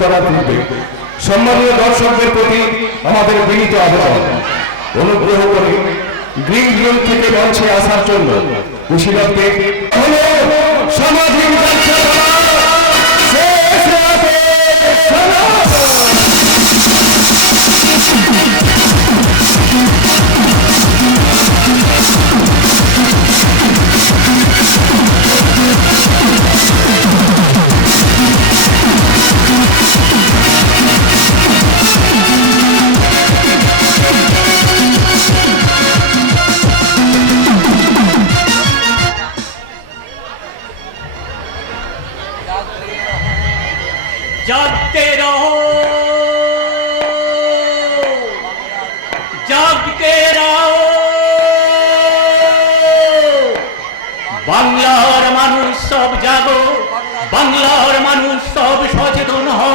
করার পূর্বে সম্মানীয় দর্শকদের প্রতি আমাদের বিনীত আবেদন, অনুগ্রহ করে গ্রিন জোন থেকে মঞ্চে আসার জন্য কুশীলবকে সামাজিক जागते रहो, जागते रहो, बांगलार मानुष सब जागो, बांगलार मानुष सब सचेतन हो,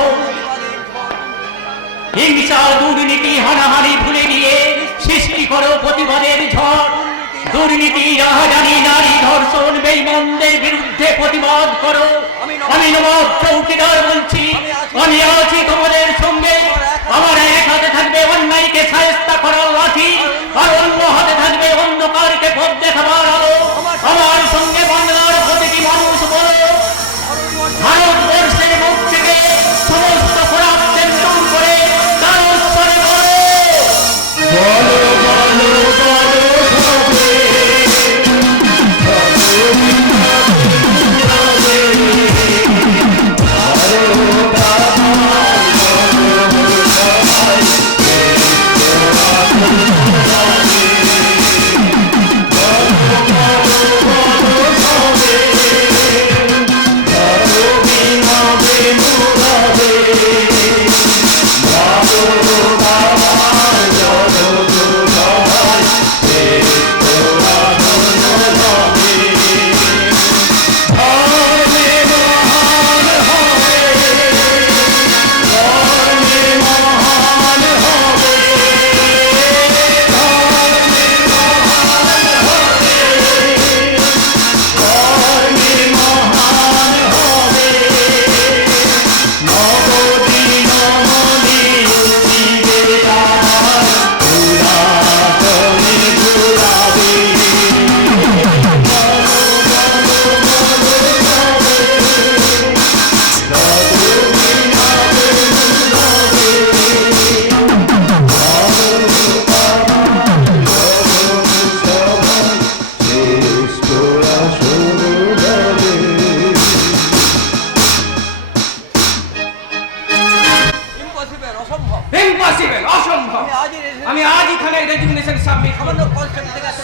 हिंसा दुर्नीति हानाहानि भूले दिए सृष्टि करो प्रतिबादेर झड़, दुर्नीति राहाजानी नारी धर्षण बेईमानদের বিরুদ্ধে প্রতিবাদ করো। আমি নবাব চৌকিদার বলছি, আমি আছি তোমাদের সঙ্গে। আমার এক হাতে থাকবে অন্যায়কে শায়েস্তা করার লাঠি, আর অন্য হাতে থাকবে অন্ধকারকে পথ দেখাবার আলো। আমার সঙ্গে বাংলার প্রতিটি মানুষ বলো, ভারতবর্ষের মুখ থেকে সমস্ত খোরাকদের দূর করে তার উৎসরে বলো,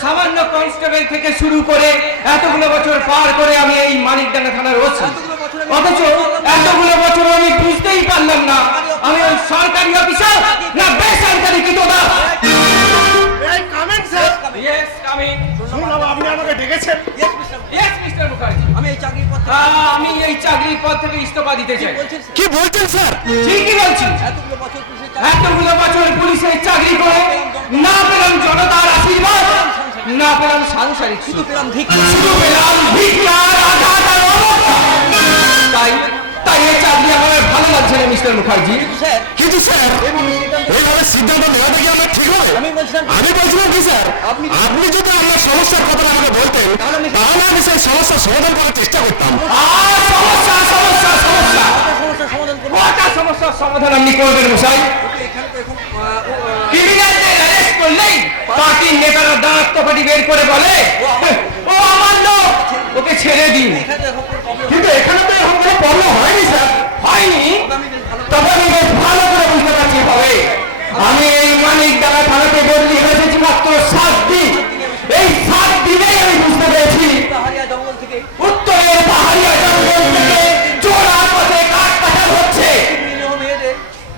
সামান্য কনস্টেবল থেকে শুরু করে এতগুলো বছর পার করে আমি এই মানিকডাঙ্গা থানার ওসি, অথচ এতগুলো বছর আমি বুঝতেই পারলাম না আমি ওই সরকারি অফিসার না বেসরকারি কৃতদাস। আপনি আমাকে ডেকেছেন? আমি এই চাকরির পদ থেকে ইস্তফা দিতে চাই। কি বলছেন স্যার? ঠিকই বলছি, এতগুলো বছর পুলিশের চাকরি করে না পেলাম জনতার আশীর্বাদ, না পেলাম সাংসারিক, শুধু পেলাম ভিক্ষার আঘাত আর অবহেলা। তাই এই চাকরি আমার ভালো লাগছে না মিস্টার মুখার্জি। কিন্তু স্যার এইভাবে সিদ্ধান্ত নেওয়াটা কি আমার ঠিক হবে? আমি বলছিলাম কি স্যার, আপনি যদি আমার সমস্যার কথা আমাকে বলতেন তাহলে আমি সেই সমস্যার সমাধান করার চেষ্টা করতাম। সমস্যার সমাধান আপনি করবেন মশাই? ক্রিমিনালদের অ্যারেস্ট করলেই পার্টির নেতারা দাঁত পাটি বের করে বলে ও আমার লোক, ওকে ছেড়ে দিন। কিন্তু এখানে তো এখন কোনো প্রবলেম হয়নি স্যার। হয়নি? তবে আমি বেশ ভালো করে বুঝতে পারছি হবে। আমি এই মানিকডাঙ্গা থানাতে বদলি হয়েছি মাত্র 7 দিন। এই 7 দিনেই আমি বুঝতে পেরেছি উত্তরের পাহাড়িয়া জঙ্গল থেকে চোরা পথে কাঠ পাচার হচ্ছে,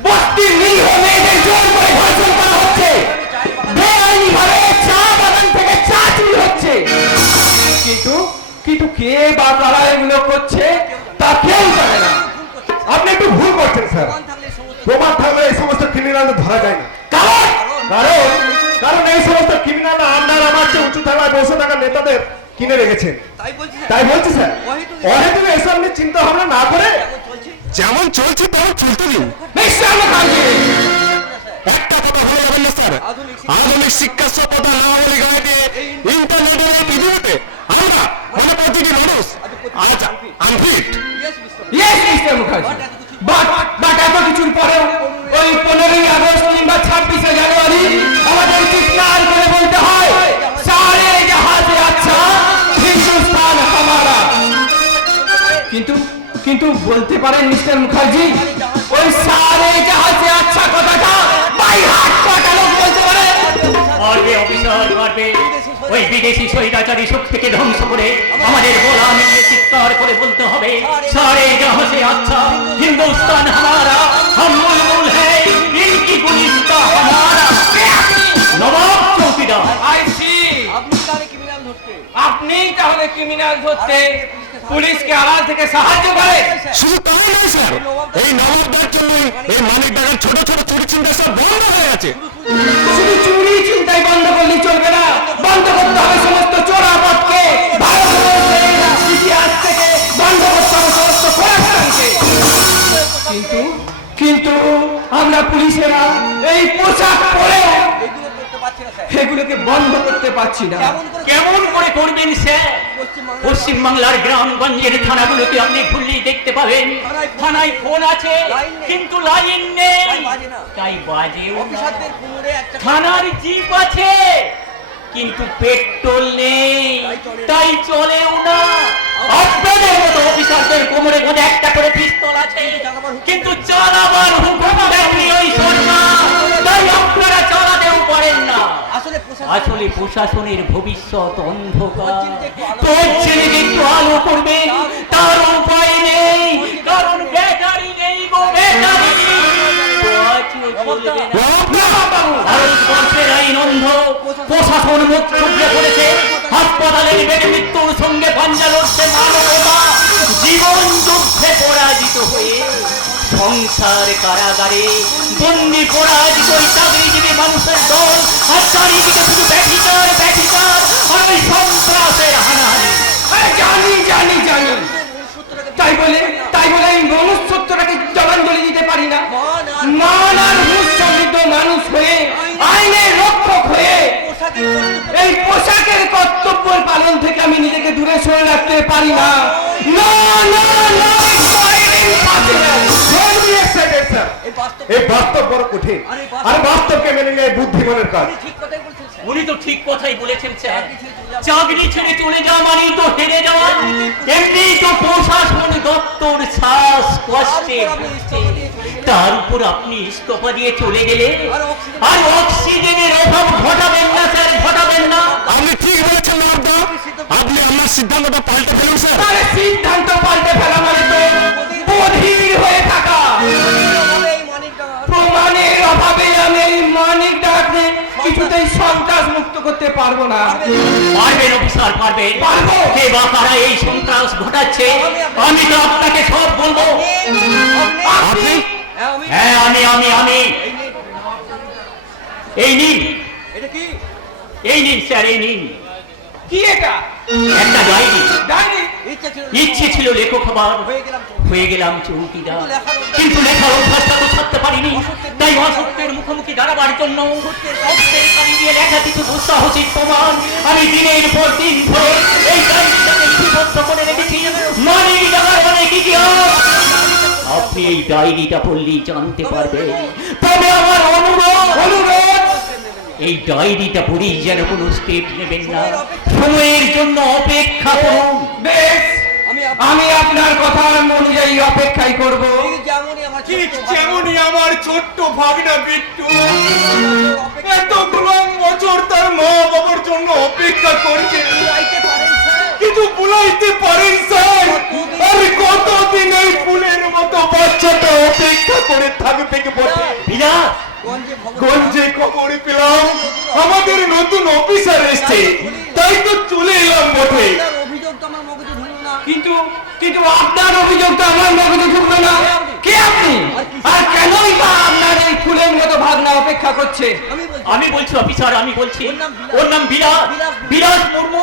বস্তির নিরীহ মেয়েদের জোর করে ধর্ষণ করা হচ্ছে, বেআইনি ভাবে চা বাগান থেকে চা চুরি হচ্ছে। কিন্তু কে বা কারা এগুলো করছে তা কেউ জানে না। আপনি একটু ভুল করছেন স্যার। প্রমাণ থাকলে এই সমস্ত ক্রিমিনালদের ধরা যায় না। কারণ এই সমস্ত ক্রিমিনালরা আপনার আমার চেয়ে উঁচু থাকায় বসে থাকা নেতাদের কিনে রেখেছেন। তাই বলছি স্যার, অহেতুক এসব নিয়ে চিন্তা ভাবনা না করে যেমন চলছে তেমন চলতে দিন। মিস্টার মুখার্জি, একটা কথা ভুলে যাবেন না স্যার, আধুনিক শিক্ষা সভ্যতা না হলে গাড়িতে ইন্টারনেটের এই পৃথিবীতে আমরা মানে প্রতিটি মানুষ আজ unfit. Yes mister Mukherjee, but এত কিছুর পরেও ওই 15ই আগস্ট কিংবা 26শে জানুয়ারি আমাদের চিৎকার করে বলতে হয়, সারে জাহাজে আচ্ছা হিন্দুস্তান হামারা। কিন্তু বলতে পারেন মিস্টার মুখার্জি, ওই সারে জাহাজে আচ্ছা কথাটা বাই হার্ট কটা লোক বলতে পারে? পারবে অফিসার, পারবে। ওই বিদেশি স্বৈরাচারী শক্তিকে ধ্বংস করে আমাদের গোলামি চিৎকার করে বলতে হবে, সারে জাহাজে আচ্ছা হিন্দুস্তান হামারা, हम बुलबुल है इनकी गुलिस्तां हमारा। নবাব চৌকিদার, আই সি, আপনিই তাহলে ক্রিমিনাল ধরতে পুলিশকে আড়াল থেকে সাহায্য করে। শুধু তাই নয় স্যার, এই নবাবদার জন্য এই মানিক ডাকাত ছোট ছোট চুরি চিন্তা সব বন্ধ হয়ে গেছে। শুধু চুরি চিন্তাই বন্ধ করলেই চলবে না, বন্ধ করতে হবে সমস্ত চোরাপথকে, ভারতবর্ষের ইতিহাস থেকে বন্ধ করতে হবে সমস্ত খোরাককে। কিন্তু আমরা পুলিশেরা এই পোশাক পরে এগুলোকে বন্ধ করতে পারছি না। কেমন করে করবেন স্যার? পশ্চিমবাংলার গ্রামগঞ্জের থানাগুলোতে আপনি খুললেই দেখতে পাবেন থানায় ফোন আছে কিন্তু লাইন নেই, তাই বাজেও না। থানার জিপ আছে কিন্তু পেট্রোল নেই, তাই চলেও না। আপনাদের মতো অফিসারদের কোমরে মধ্যে একটা করে পিস্তল আছে কিন্তু চালাবার হুকুম দেননি ওই সরকার, তাই আপনারা চালাতেও পারেন না। আসলে প্রশাসনের ভবিষ্যৎ অন্ধকার, তোর ছেলেকে একটু আলো করবেন তার উপায় নেই, কারণ ব্যাটারি নেই গো, ব্যাটারি ভারতবর্ষের আইন অন্ধ, প্রশাসন মুখ থুবড়ে পড়েছে, হাসপাতালের বেডে মৃত্যুর সঙ্গে পাঞ্জা লড়ছে মানবতা, জীবন যুদ্ধে পরাজিত হয়ে সংসার কারাগারে বন্দি পরাজিত ওই চাকরিজীবী মানুষের দল, আর চারিদিকে শুধু ব্যভিচার ব্যভিচার আর ওই সন্ত্রাসের হানাহানি। জানি তাই বলে এই মনুষ্যত্বটাকে জলাঞ্জলি দিতে পারি না। মান আর হুঁশ সমৃদ্ধ মানুষ হয়ে, আইনের রক্ষক হয়ে এই পোশাকের কর্তব্য পালন থেকে আমি নিজেকে দূরে সরে রাখতে পারি না। না না না, এই বাস্তব বড় কঠিন, আর বাস্তবকে মেনে নিয়ে বুদ্ধিমানের কাজ। উনি তো ঠিক কথাই বলেছেন স্যার, চাকরি ছেড়ে চলে যাওয়া মানেই তো হেরে যাওয়া। এমনি তো প্রশাসন দপ্তর শ্বাস কষ্টে ভুগছে, তার উপর আপনি ইস্তফা দিয়ে চলে গেলে আর অক্সিজেনের অভাব ঘটাবেন না স্যার, ঘটাবেন না। আপনি ঠিক বলেছেন নবাবদা, আপনি আমার সিদ্ধান্তটা পাল্টে ফেলুন স্যার। আরে সিদ্ধান্ত পাল্টে ফেলা মানে তো বধির হয়ে থাকা। প্রমাণের অভাবে আমি এই মানিক ডাকাতকে কিছুতেই সন্ত্রাস মুক্ত করতে পারবো না। পারবেন অফিসার, পারবেন। পারবো। কে বা কারা এই সন্ত্রাস ঘটাচ্ছে আমি তো আপনাকে সব বলবো। আপনি? হ্যাঁ আমি এই নিন, এই নিন স্যার, এই নিন কি এটা? একটা ডায়েরি। ডায়েরি? ইচ্ছে ছিল লেখক হবার, হয়ে গেলাম চৌকিদার, কিন্তু লেখার অভ্যাসটা তো ছাড়তে পারিনি। তাই অসত্যের মুখোমুখি দাঁড়াবার জন্য সত্যের কালি দিয়ে লেখা কিছু দুঃসাহসিক প্রমাণ আমি দিনের পর দিন ধরে এই ডায়েরিটাকে লিপিবদ্ধ করে রেখেছি। মানিক ডাকার অনেক ইতিহাস আপনি এই ডায়েরিটা পড়লেই জানতে পারবেন। তবে আমার অনুরোধ এই ডায়েরিটা পড়েই যেন কোনো স্টেপ নেবেন না, সময়ের জন্য অপেক্ষা করুন। বেশ, আমি আপনার কথা অনুযায়ী অপেক্ষাই করব। ঠিক যেমনই আমার ছোট্ট ভাগনা বিট্টু এতগুলো বছর তার মা বাবার জন্য অপেক্ষা করছে, কিন্তু বুলাইতে পারেন স্যার। আর কতদিন এই ফুলের মতো বাচ্চাটা অপেক্ষা করে থাকবে কি বলে? বিরাট গঞ্জে খবর পেলাম আমাদের নতুন অফিসার এসছে, তাই তো চলে এলাম বটে। কিন্তু আপনার অভিযোগ তো আমার মগজে ঢুকবে না। কে আপনি? আর কেনই বা আপনার এই ফুলের মতো ভাগনা অপেক্ষা করছে? আমি বলছি অফিসার, আমি বলছি ওর নাম বিরাট মুর্মু।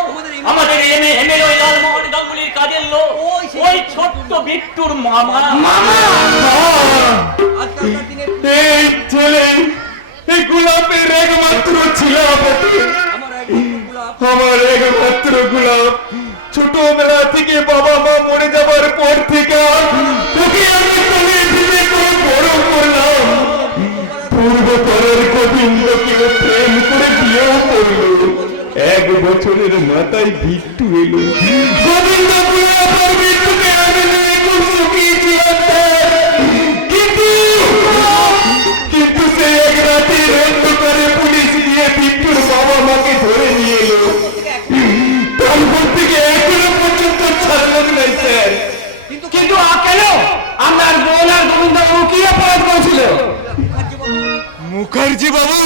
আমাদের ওই লালমোহন গাঙ্গুলির কাজের লোক, ওই ছোট্ট বিট্টুর মামা। আজকালকার দিনে এই ছেলে এই গোলাপের একমাত্র ছিল আমার একমাত্র গোলাপ। ছোটবেলা থেকে বাবা মা মরে যাবার পর থেকে তোকে আমি কোলে দিলে করে বড় করলাম। পূর্বতরের গোবিন্দকে প্রেম করে বিয়েও করলো। 1 বছরের মাথায় বিট্টু এলো। গোবিন্দ বুড়ো আবার বিট্টুকে আমি নিয়ে খুব সুখী ছিলাম। কিন্তু সে এক রাতে অন্ধকারে পুলিশ দিয়ে বিট্টুর বাবা মাকে ধরে নিয়ে এলো। তারপর থেকে এখনো পর্যন্ত ছাড়লেন নাই স্যার। কিন্তু কেন আপনার বোন আর গোবিন্দবাবু কি অপরাধ করেছিল? মুখার্জি বাবু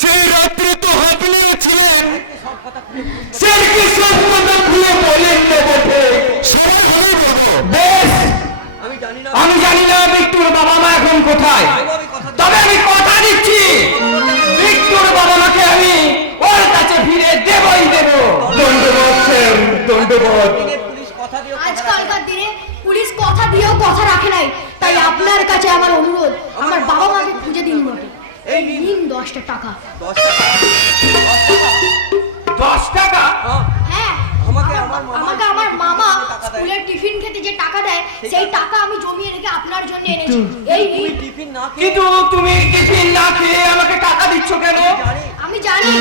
সেই রাত্রে তো হাঁপিয়ে ছিলেন। স্যারকে সব কথা খুলে বলেন না বটে। সবাই ভালো বলো। বেশ, আমি জানি না বিট্টুর বাবা মা এখন কোথায়, তবে আমি কথা দিচ্ছি বিট্টুর বাবা মাকে আমি ওর কাছে ফিরে দেবই দেব। ধন্যবাদ স্যার, ধন্যবাদ। আজকালকার দিনে পুলিশ কথা দিয়েও কথা রাখে নাই। তাই আপনার কাছে আমার অনুরোধ, আমার বাবা মাকে খুঁজে দিন বটে। এই নিন 10টা টাকা। 10 টাকা? হ্যাঁ, আমাকে আমার মামা স্কুলের টিফিন খেতে যে টাকা দেয়, সেই টাকা আমি জমিয়ে রেখে আপনার জন্য এনেছি। এই নিন। কিন্তু তুমি টিফিন না খেয়ে আমাকে টাকা দিচ্ছ কেন? আমি জানি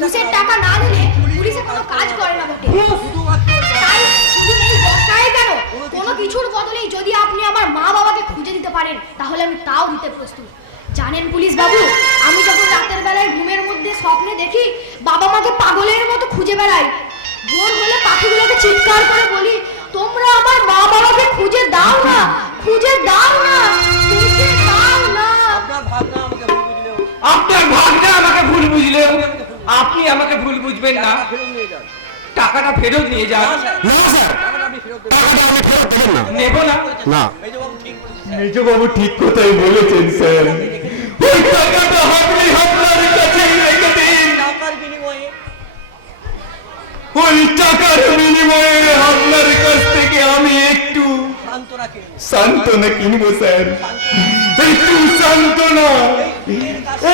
ঘুষের টাকা না দিলে পুলিশে কোনো কাজ করে না বটে। তাই শুধু এই 10 টাকাই কেন, কোনো কিছুর বদলেই যদি আপনি আমার মা বাবাকে খুঁজে দিতে পারেন তাহলে আমি তাও দিতে প্রস্তুত। জানেন পুলিশ বাবু, আমি যখন রাতের বেলায় ঘুমের মধ্যে স্বপ্নে দেখি বাবা মাকে পাগলের মতো খুঁজে বেড়াই, ভোর হলে পাখিগুলোকে চিৎকার করে বলি, তোমরা আমার মা বাবাকে খুঁজে দাও না, খুঁজে দাও না, খুঁজে দাও না। আপনার ভাগনা আমাকে ভুল বুঝলেও আপনি আমাকে ভুল বুঝবেন না। টাকাটা ফেরত নিয়ে যান। না স্যার, টাকাটা আপনি ফেরত দেবেন না। নেব না। না, মেজবাবু ঠিক কথাই বলেছেন স্যার। ওই টাকাটা আপনি আপনার কাছেই রেখে দিন। ওই টাকার বিনিময়ে আপনার কাছ থেকে আমি একটু সান্ত্বনা কিনবো স্যার। একটু সান্ত্বনা,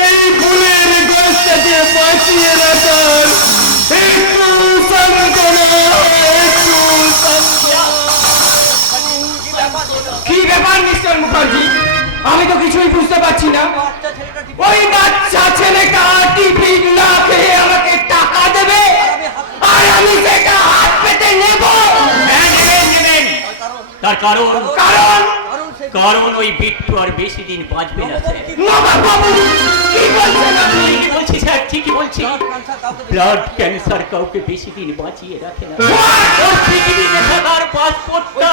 এই ফুলের গাছটাকে বাঁচিয়ে রাখার একটু সান্ত্বনা, একটু সান্ত্বনা। কি ব্যাপার মিস্টার মুখার্জি, আমি তো কিছুই বুঝতে পারছি না। ওই বাচ্চা ছেলেটা টিফিন না খেয়ে আমাকে টাকা দেবে আর আমি সেটা হাত পেতে নেব? হ্যাঁ, নেবেন। তার কারণ ওই বিট্টু আর বেশি দিন বাঁচবে না স্যার। বাবু কি বলছেন আপনি? ঠিকই বলছি স্যার, ঠিকই বলছি। ব্লাড ক্যান্সার কাউকে বেশি দিন বাঁচিয়ে রাখে না। ওর পৃথিবীতে থাকার পাসপোর্টটা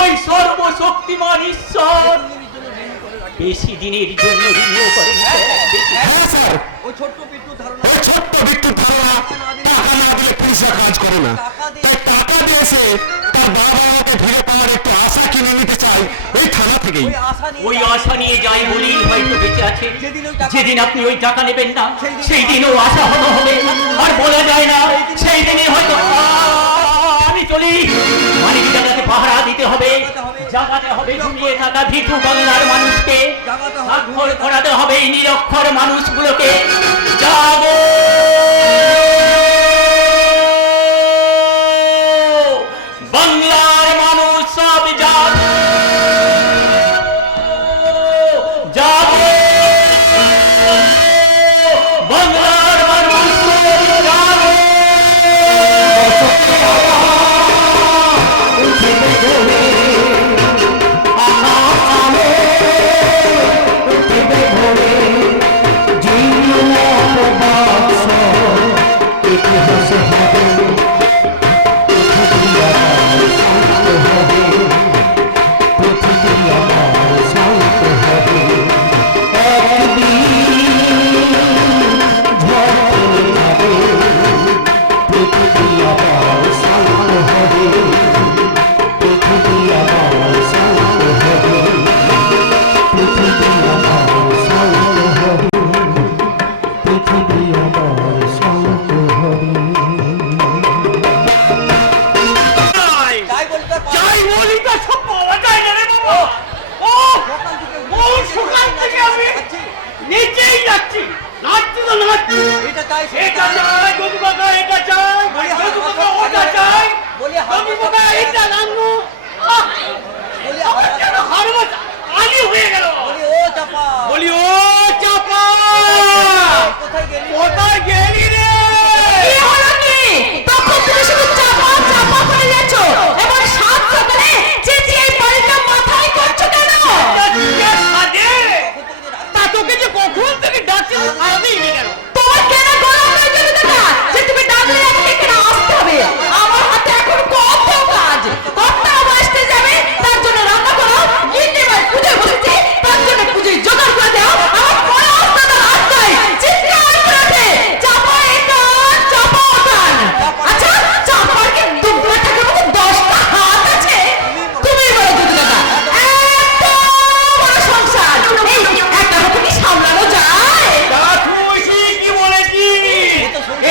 ওই সর্বশক্তিমান ঈশ্বর বেশি দিনের জন্য রিনিউ করেন স্যার। হ্যাঁ স্যার, ওই ছোট্ট বিট্টুর ধারণা টাকা না দিলে পুলিশরা কাজ করে না। তাই টাকা দিয়েছে তার বাবা মাকে ফিরে পাওয়ার একটা আশা কিনে নিতে চাই এই থানা থেকেই। ওই আশা নিয়ে যাই বলি হয়তো বেঁচে আছে। যেদিন আপনি ওই টাকা নেবেন না সেই দিনও আশা হলো হবে, আর বলা যায় না সেই দিনে হয়তো আমি চলি। মানিক জায়গাতে পাহারা দিতে হবে, জাগাতে হবে ঘুমিয়ে থাকা ভিটু বাংলার মানুষকে, স্বাক্ষর করাতে হবে এই নিরক্ষর মানুষগুলোকে। জাগো বাংলার মানুষ, সব জাগো, জাগো বাংলার মানুষ, জাগো। নিচেই যাচ্ছি, নাচছি তো নাচছি। এটা চাই এটা চাই যদু কাকা, এটা চাই যদু কাকা, ওটা চাই যদু কাকা, এটা নাঙ্গু। বলি আমার যেন হারমোজ আলি হয়ে গেল। ও চাপা বলি ও চাপা, কোথায় গেলি কোথায় গেলি রে? কি হলো কি? তখন থেকে শুধু চাপা চাপা করে যাচ্ছ। এবার সাত সকালে চেঁচিয়ে বাড়িটা মাথায় করছো কেন? তা জিজ্ঞেস সাজে। তা তোকে যে কখন থেকে ডাকছি তুই সারাদিন কেন? তোমার কেন গলা নয় যদি দাদা যে তুমি ডাকলে আমাকে এখানে আসতে হবে? আমার হাতে এখন কত কাজ। কর্তাও আসতে যাবে, তার জন্য রান্না করো। গিন্নি ভাই পুজো বসেছে, তার জন্য পুজোয় জোগাড় করে দাও। আমার পরে আসতে না রাস্তায় চিৎকার করে ওঠে, চাপা এটা চাপা ওঠান। আচ্ছা চাপার কি দুধ থাকে মতো 10টা হাত আছে? তুমি বলো দুধ দাদা, এত বড় সংসার এই একটা হাতে কি সামলানো যায়? তা তুই কি বলেছিস?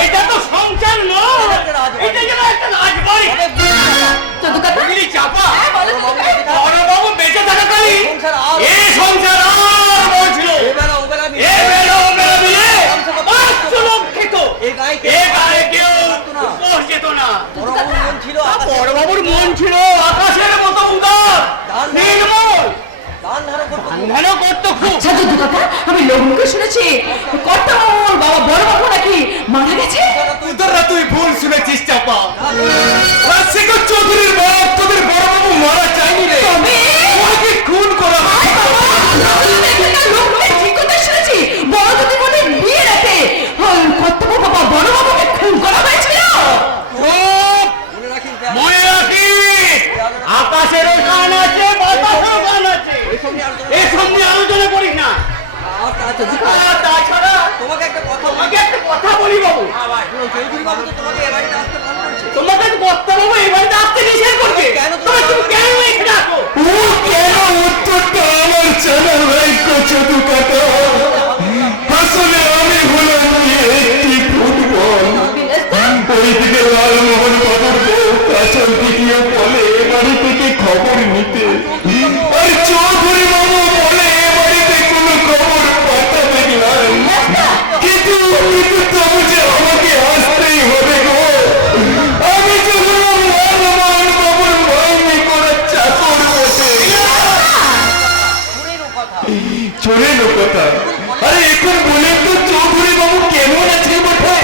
এটা তো সংসার নয়, এটা যেন একটা রাজবাড়ি। যদু কাকা বুঝলি চাপা? হ্যাঁ, বলো তো কাকা। বড়বাবু বেঁচে থাকাকালীন এই সংসার আর বলছিল। এবেলা ওবেলা আমি এ বেলা মিলে 500 লোক খেত। এই গায়ে এ গায়ে কেউ উপোস যেত না। বড় মন ছিল বড়বাবুর মন ছিল আকাশের মতো উদার, নির্মল। গান ধারণ করতো ধ্যানও করতো খুব। আচ্ছা যদু কাকা, আমি লোককে শুনেছি কর্তা মামুর বাবা বড় বাবু নাকি মারা গেছে। উদাররা তুই ভুল শুনেছিস চাপা। রাজশেখর চৌধুরীর বাপ তোদের বড়বাবু মারা যায়নি রে, তবে ওকে খুন করা হয়। লোককে ঠিক কথা শুনেছি, বড় দিদি মনে বিয়ে রাতে কর্তা বাবা বড় বাবুকে খুন করা হয়েছিল। খুব মনে রাখিস মনে রাখিস, আকাশেরও গান আছে, বাতাসেরও গান আছে। এই সঙ্গে আলোচনা করিস না। আর তাছাড়া তোমাকে একটা কথা তোমাকে একটা কথা বলি বাবু, চৌধুরী বাবু তো তোমাকে এ বাড়িতে আসতে ফোন করছে তোমাকে বক্তা বাবু এই বাড়িতে আসতে নিষেধ করবে। কেন তুমি কেন এখানে আসো? ও কেন উত্তরটা আমার জানা ভাগ্য চদু কাকা। আসলে আমি হলাম একটি ফুটবল। ওইদিকে লালমোহন বাবুর বউ কাঁচল দ্বিতীয় বলে এ বাড়ি থেকে খবর নিতে, আর চৌধুরী বাবু বলে এ বাড়িতে কোনো খবর পাঠাবে না। কিন্তু তবু যে আমাকে আসতেই হবে গো। আমি যে হলাম লালমোহন বাবুর মাইনে করা চাকর বটে। চোরেরও কথা। আরে এখন বলেন তো চৌধুরী বাবু কেমন আছে বটে?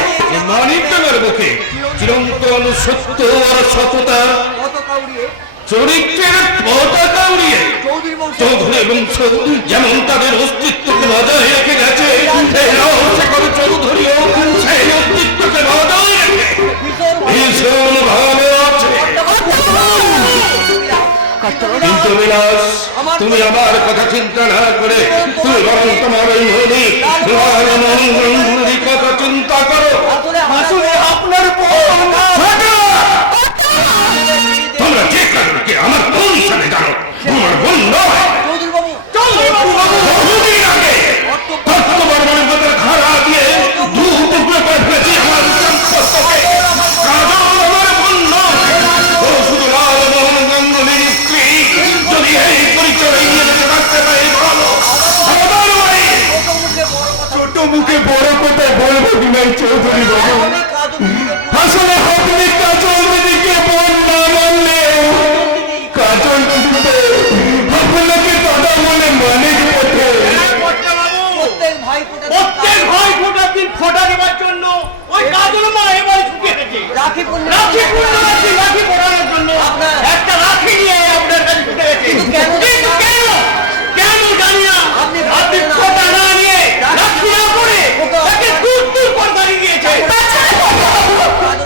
মানিকডাঙ্গার বুকে চিরন্তন সত্য আর সততা, কত কাউরিয়ে চরিত্রের পতাকা উড়িয়ে চৌধুরী বংশ চৌধুরী বংশ যেমন তাদের অস্তিত্বকে বজায় রেখে গেছে, এই রাজশেখর চৌধুরীও সেই অস্তিত্বকে বজায় রেখে ভীষণ ভীষণ ভালো আছে। কিন্তু বিলাস, তুমি আমার কথা চিন্তা না করে তুমি বরং তোমার ওই মৌলিক লালমোহন কথা চিন্তা করো। আসলে আপনার বোন না। তোমরা ঠিক লাগলো কি আমার বোন হিসাবে জানো, তোমার বোন নয়। চৌধুরী বাবু বহুদিন আগে তত্ত্ববর্মনের মধ্যে খাড়া দিয়ে দু টুকরো করে ফেলেছি আমার সম্পর্ককে। কাজল আমার বোন নয়, ও শুধু লালমোহন গাঙ্গুলির স্ত্রী। যদি এই পরিচয় নিয়ে বেঁচে থাকতে পারি ভালো, আমার ভাই। ছোট মুখে বড় কথা ছোট মুখে বড় কথা বলবো কিনা চৌধুরী বাবু? আমি কাজল আসলে আপনি কাজল দিদিকে বোন না মানলেও কাজল দিদিতে আপনাকে দাদা বলে মানিক পথে। প্রত্যেক ভাই প্রত্যেক ভাই ফোটার দিন ফোটা দেওয়ার জন্য ওই কাজল মা এবারে ছুটে এসেছে। রাখি পূর্ণিমা রাখি পূর্ণিমার দিন রাখি পড়ানোর জন্য একটা রাখি নিয়ে আপনার কাছে ছুটে গেছে। কিন্তু কেন? কিন্তু কেন? কেন জানি না। আপনি আপনি ফোটা না নিয়ে রাখি না পড়ে তাকে দূর দূর করে দাঁড়িয়ে দিয়েছে।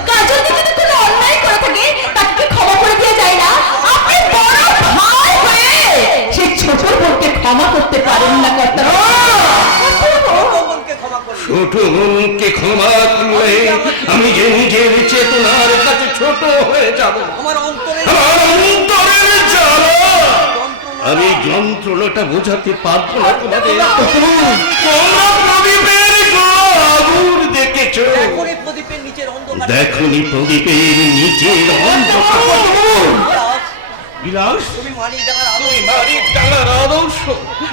কাজল দিদি যদি কোনো অন্যায় করে থাকে তাকে কি ক্ষমা করে দিয়ে যায় না? আপনি বড় ভাই হয়ে সেই ছোট বোনকে ক্ষমা করতে পারেন না কর্তা। বোনকে ক্ষমা করুন। ছোট মনকে ক্ষমা করলে আমি যে নিজের চেতনার কাছে ছোট হয়ে যাব। আমার অন্তরে আমার অন্তরের জ্বালা, আমি যন্ত্রণাটা বোঝাতে পারবো না তোমাদের। তোমরা প্রদীপের আগুন দেখেছো, এখনই প্রদীপের নিচের অন্ধকার দেখনি প্রদীপের নিচের অন্ধকার। বিলাস, তুমি মানিক ডাঙার তুমি মানিক ডাঙার আদর্শ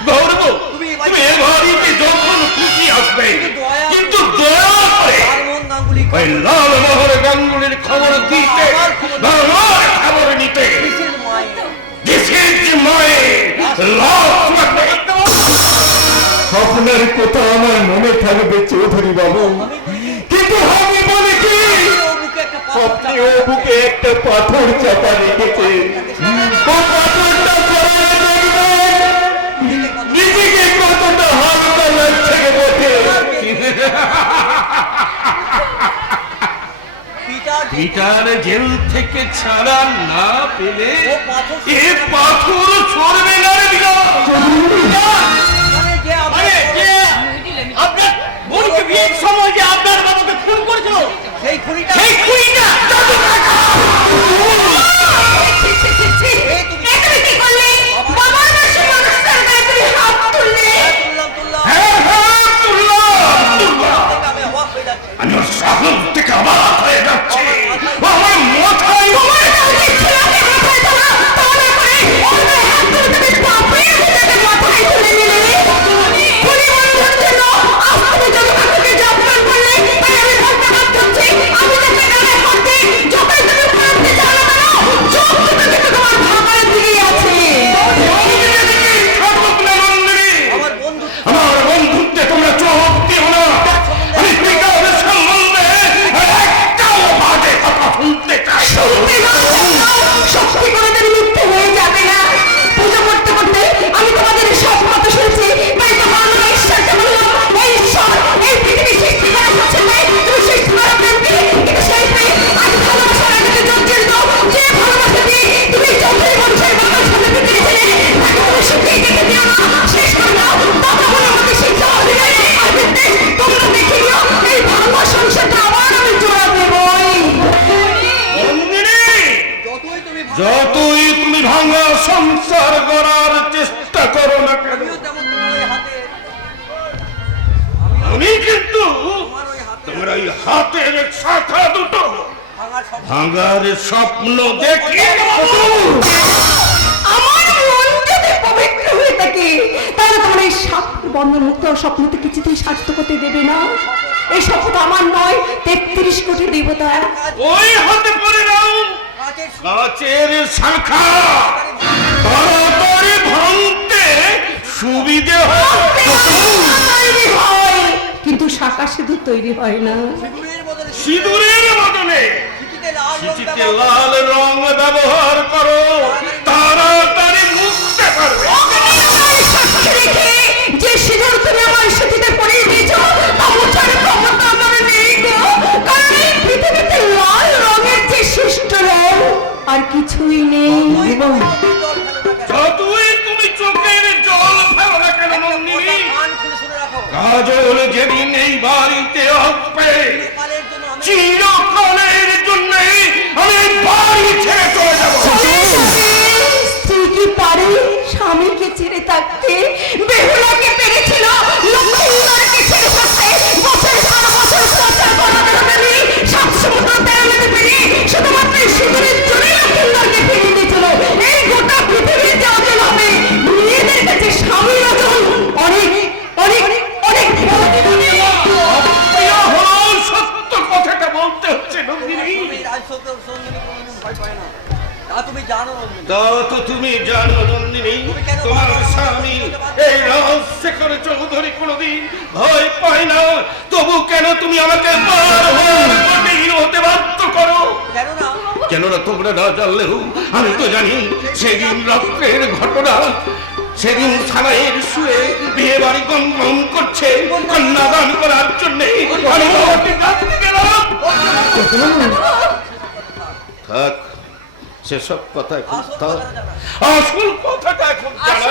গর্ব। তুমি এ বাড়িতে যখন আপনার কথা আমার মনে থাকবে চৌধুরী বাবু, কিন্তু আমি বলি কি আপনি ও বুকে একটা পাথর চাপা রেখেছেন, ও পাথরটা সরালে দেখবেন নিজেকে কতটা হালকা লাগছে বটে। পিটার জেল থেকে ছাড়া না পেলে এ পাথর ছড়বে না রে আপনার বোনকে বিয়ের সময় যে আপনার বাবাকে খুন করেছিল সেই খুঁড়িটা সেই খুনিটা এখানে কি করলে? বাবার বাসে মানুষের গায়ে তুমি হাত তুললে। আমি ওর সাহস থেকে অবাক হয়ে যাচ্ছি, আমার মাথায় তোমার কাছে ছেলেকে মাথায় তোলা, তাহলে করে ওর গায়ে হাত তুলে তুমি বাপের ছেলেকে মাথায় তুলে নিলে। খুনি মানুষের জন্য আজ তুমি জগৎকে জাপান করলে, তাই আমি বলতে বাধ্য হচ্ছি, আমি যাকে গায়ে হাত দিই, যতই তুমি প্রান্তে যাও না কেন, চোখ দুটো কিন্তু তোমার ভাগাড়ের দিকেই আছে। আমার বন্ধুত্বে তোমরা চোখ দিও না। আমি পিটারের সম্বন্ধে একটাও বাজে কথা শুনতে চাই না। শুনতে না চাও, সত্যি কোনোদিন মিথ্যে হয়ে যাবে না। পুজো করতে করতে আমি তোমাদের সব কথা শুনছি, তাই তো বাংলা ঈশ্বরকে বললাম, এই ঈশ্বর এই পৃথিবী সৃষ্টি করা হচ্ছে না, তুমি সৃষ্টি করা প্রেমকে, কিন্তু সেই প্রেম আজ ভালোবাসার আগে জর্জরিত, যে ভালোবাসা দিয়ে তুমি যতই বংশের বাবার সাথে পেতেছিলে, তাকে তুমি শুকিয়ে যেতে দিও না, শেষ করে দাও, তখন আমাকে শিক্ষা হবে। আর বিদ্বেষ তোমরা দেখে নিও, এই ভাঙা সংসারটা আবার আমি জোড়া দেবই। যতই তুমি ভাঙা সংসার করার চেষ্টা করো না কেন, আমি কিন্তু তোমার ওই হাতের শাখা দুটো ভাঙার স্বপ্ন দেখি। আমার মন যদি পবিত্র হয়ে থাকে, তাহলে তোমার এই সাত বন্ধন মুক্ত স্বপ্নতে কিছুতেই সার্থক হতে দেবে না। এই স্বপ্ন আমার নয়, 33 কোটি দেবতা। ওই হাতে পড়ে নাও কাচের শাখা, তাড়াতাড়ি ভাঙতে সুবিধে হয়। তৈরি হয়, কিন্তু শাখা সিঁদুর তৈরি হয় না। সিঁদুরের বদলে চিঠিতে লাল রং ব্যবহার করো, তাড়াতাড়ি মুছতে পারবে। সাক্ষী রেখে যে সিঁদুর তুমি আমার সাথীতে পরিয়ে দিয়েছো, তা মোছার ক্ষমতা আমার নেই গো। কারণ এই পৃথিবীতে লাল রঙের যে শ্রেষ্ঠ রং আর কিছুই নেই। যতই তুমি চোখের জল ফেলো না কেন নন্দিনী, কাজল যেদিন এই বাড়িতে আসবে, চিরকালের জন্য আমি বাড়ি ছেড়ে চলে যাবো। স্ত্রী কি পারে স্বামীকে ছেড়ে থাকতে? বেহুলাকে পেরেছিল লক্ষ্মীন্দরকে ছেড়ে থাকতে, বছর পর বছর প্রচার করাতে হবে, সাত সমুদ্র তেরোতে পেরে শুধুমাত্র সিঁদুরের জন্যই লক্ষ্মীন্দরকে ফিরিয়ে দিয়েছিল। এই গোটা পৃথিবীর যে অচল হবে, মেয়েদের কাছে স্বামীর অচল অনেক অনেক অনেক প্রিয় হলো সত্য কথাটা বলতে হচ্ছে নন্দিনী। তা তো তুমি জানো নন্দিনী, তোমার স্বামী এই রাজশেখর চৌধুরী কোনোদিন ভয় পায় না, তবু কেন তুমি আমাকে বারবার কঠিন হতে বাধ্য করো? কেননা তোমরা না জানলেও আমি তো জানি সেদিন রাত্রের ঘটনা। সেদিন থানায় শুয়ে বিয়ে বাড়ি গম করছে কন্যাদান করার জন্য আমি বাবাকে ডাকতে গেলাম। থাক, সেসব কথা এখন থাক, আসল কথাটা এখন জানা।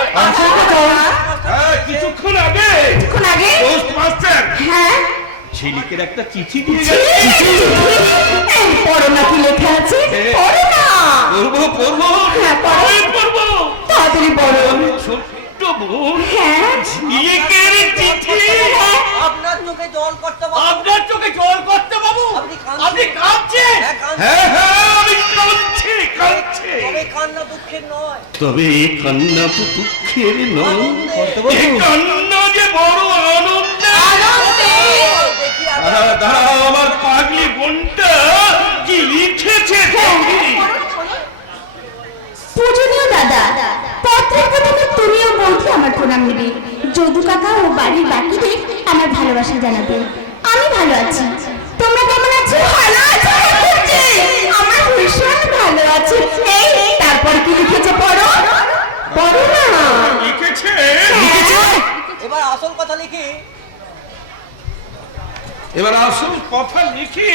হ্যাঁ, কিছুক্ষণ আগে পোস্টমাস্টার হ্যাঁ ঝিলিকের একটা চিঠি দিয়ে গেছে। পড়ো না, কি লেখা আছে পড়ো না। পড়বো হ্যাঁ, পড়ো। তাড়াতাড়ি বলো। ছোট্ট বোন হ্যাঁ ঝিলিকের চিঠি। আপনার চোখে জল করতে আপনার চোখে জল করতে বাবু, আপনি কাঁদছেন। হ্যাঁ হ্যাঁ, আমি কাঁদছি। কান্না দুঃখের নয়, তবে এই কান্না তো দুঃখের নয়, এই কান্না যে বড় আনন্দের। দাঁড়াও, আমার পাগলি বোনটা কি লিখেছে দেখি। পূজনীয় দাদা, পত্রের প্রথমে তুমিও বলতে আমার প্রণাম নিবি। যদু কাকা ও বাড়ির বাকিদের আমার ভালোবাসা জানাবেন। আমি ভালো আছি, তোমরা কেমন আছো? ভালো আছি, আমার ভীষণ ভালো আছে। এই তারপর কি লিখেছে পড়ো, পড়ো না। লিখেছে এবার আসল কথা লিখি। এবার আসল কথা লিখি।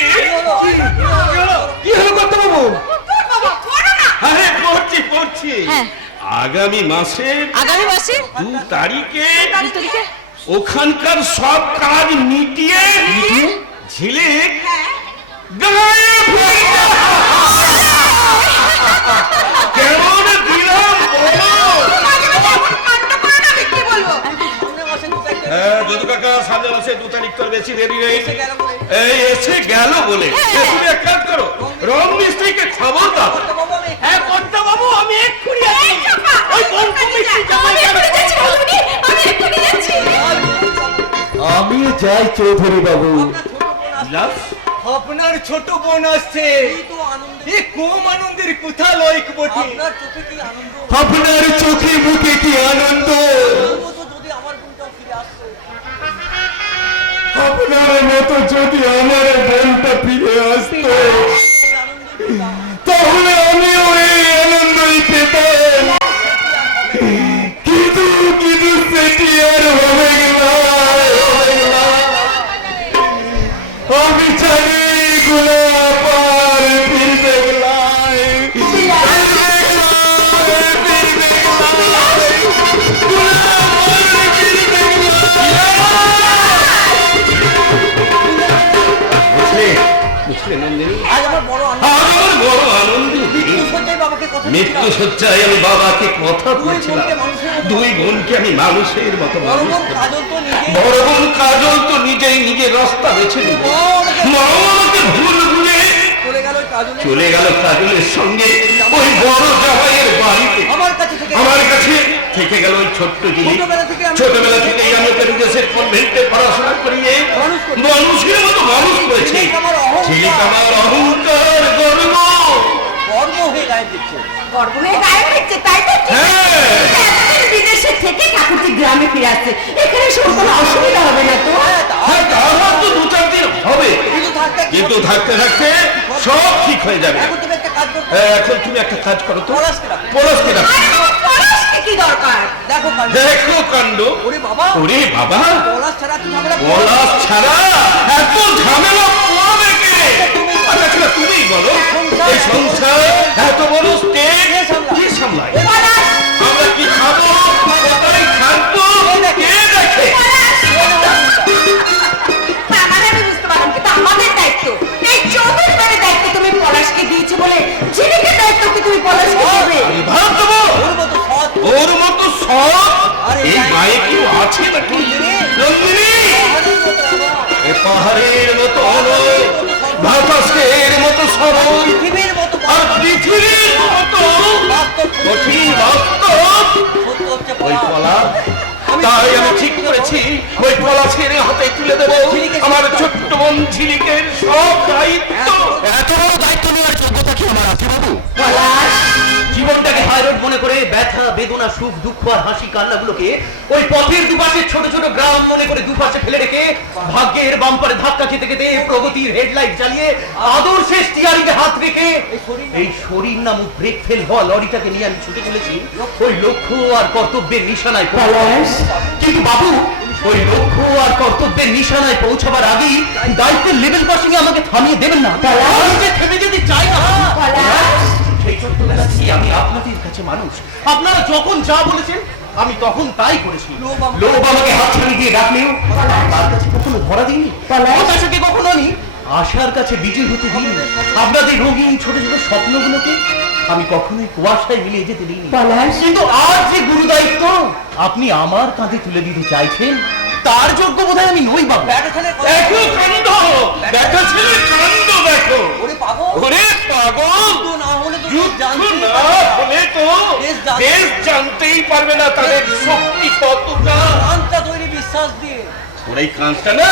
কি হলো কর্তাবাবু? আরে পড়ছি আগামী মাসের আগামী মাসে 2 তারিখে 2 তারিখে ওখানকার সব কাজ মিটিয়ে ঝিলিক গায়েব হয়ে যাবে। কেমন দিলাম বলো? হ্যাঁ যদু কাকা, সামনে মাসে 2 তারিখ তোর বেশি দেরি নেই। এই এসে গেল বলে তুমি এক কাজ করো, রং মিস্ত্রিকে খবর দাও। হ্যাঁ কর্তা বাবু, আমি এক্ষুনি আছি। ওই কোন মিষ্টি জামাই আমি যাই চৌধুরী বাবু। আপনার ছোট বোন আসছে, এ কম আনন্দের কোথা লয়ক বটে। আপনার চোখে মুখে কি আনন্দ! আপনার মতো যদি আমার বোনটা ফিরে আসতো তাহলে আমিও এই আনন্দই পেতাম, কিন্তু কিন্তু সেটি আর হবে না। আমি জানি গুলো পার ফিরবে আজ আমার বড় আমার বড় আনন্দ। বাবাকে কথা মৃত্যু সজ্জায় আমি বাবাকে কথা বলেছিলাম, 2 বোনকে আমি মানুষের মতো মানুষ করব। কাজল তো নিজে বড় বোন কাজল তো নিজেই নিজের রাস্তা বেছে নিল। মা আমাকে ভুল ভুলে চলে গেল কাজলের সঙ্গে ওই বড় জামাইয়ের বাড়িতে। আমার কাছে থেকে আমার কাছে থেকে গেল ওই ছোট্ট জিনিস। ছোটবেলা থেকেই আমি ওকে দেশের কনভেন্টে পড়াশোনা করিয়ে মানুষের মতো মানুষ করেছি। ঝিলিক আমার অহংকার, গর্ব। গর্ব হয়ে গায়ে দিচ্ছে। গর্ব হয়ে গায়ে হচ্ছে, তাই তো? এতদিন বিদেশে থেকে ঠাকুরজি গ্রামে ফিরে আসছে, এখানে সব কোনো অসুবিধা হবে না তো? হ্যাঁ, তারপর তো 2-4 দিন হবে, কিন্তু থাকতে থাকতে সব ঠিক হয়ে যাবে। এখন তুমি একটা কাজ করো, এখন তুমি একটা কাজ করো তো, পলাশকে ডাকো। পলাশকে ডাকো। আরে আমার পলাশকে কি দরকার? দেখো কাজ। দেখো কাণ্ড। ওরে বাবা, ওরে বাবা, পলাশ ছাড়া কি ঝামেলা? পলাশ ছাড়া এত ঝামেলা পোয়াবে কে? আচ্ছা তুমিই বলো, এই সংসার এত বড় স্টেজ কে সামলায়? পলাশ, আমরা কি খাবো, কোথায় থাকবো, কে দেখে? তার মানে আমি বুঝতে পারলাম, কিন্তু আমাদের দায়িত্ব, এই চতুর্থবারের দায়িত্ব তুমি পলাশকে দিয়েছো বলে ঝিলিকের দায়িত্ব কি তুমি পলাশকে দেবে? আমি ভাব দেবো? ওর মতো সৎ, ওর মতো সব আরে এই গায়ে কেউ আছে নাকি? নন্দিনী, পাহাড়ের মতো আমার, এ পাহাড়ের মতো নয়, বাতাসের মতো সরল, পৃথিবীর মতো আর পৃথিবীর মতো বাস্তব কঠিন বাস্তব সত্য হচ্ছে ওই পলাশ। পলা। তাই আমি ঠিক করেছি ওই পলাশের হাতে তুলে দেবো আমার ছোট্ট বোন ঝিলিকের সব দায়িত্ব। এত বড় দায়িত্ব নেওয়ার যোগ্যতা কি আমার আছে বাবু? পলাশ, জীবনটাকে হাইরোড মনে করে ব্যথা বেদনা সুখ দুঃখ আর হাসি কান্নাগুলোকে ওই পথের দুপাশে ছোট ছোট গ্রাম মনে করে দুপাশে ফেলে রেখে ভাগ্যের বাম্পারে ধাক্কা খেতে খেতে প্রগতির হেডলাইট জ্বালিয়ে আদর্শের স্টিয়ারিংয়ে হাত রেখে এই শরীর নামক ব্রেক ফেল হওয়া লরিটাকে নিয়ে আমি ছুটে চলেছি ওই লক্ষ্য আর কর্তব্যের নিশানায় পলাশ। কিন্তু বাবু, ওই লক্ষ্য আর কর্তব্যের নিশানায় পৌঁছাবার আগেই দায়িত্বের লেভেল পাসিং আমাকে থামিয়ে দেবেন না। আমি যে থেমে যেতে চাই না। সেই ছোট্টবেলা থেকে আমি আপনাদের কাছে মানুষ, আপনারা যখন যা বলেছেন আমি তখন তাই করেছি। লোভ আমাকে হাত ছাড়িয়ে দিয়ে ডাকলেও তার কাছে কখনো ধরা দিইনি, হতাশাকে কখনো আমি আশার কাছে বিজয় হতে দিইনি। আপনাদের রঙিন ছোট ছোট স্বপ্নগুলোকে আমি কখনোই কুয়াশায় মিলিয়ে যেতে দিইনি। কিন্তু আজ যে গুরু দায়িত্ব আপনি আমার কাঁধে তুলে দিতে চাইছেন, তার যোগ্য বোধহয় আমি নই বাবু। ব্যাটা ছেলে কথা- দেখো কাণ্ড, দেখো ছেলে কাণ্ড, দেখো। ওরে পাগল, ওরে পাগল, যুদ্ধ না হলে তো যুদ্ধ জানতেই না পারবে না। হলে তো দেশ জানতেই পারবে না তাদের শক্তি কতটা। প্রাণটা তৈরি বিশ্ব বিশ্বাস দিয়ে। তোর এই কাঁচটা না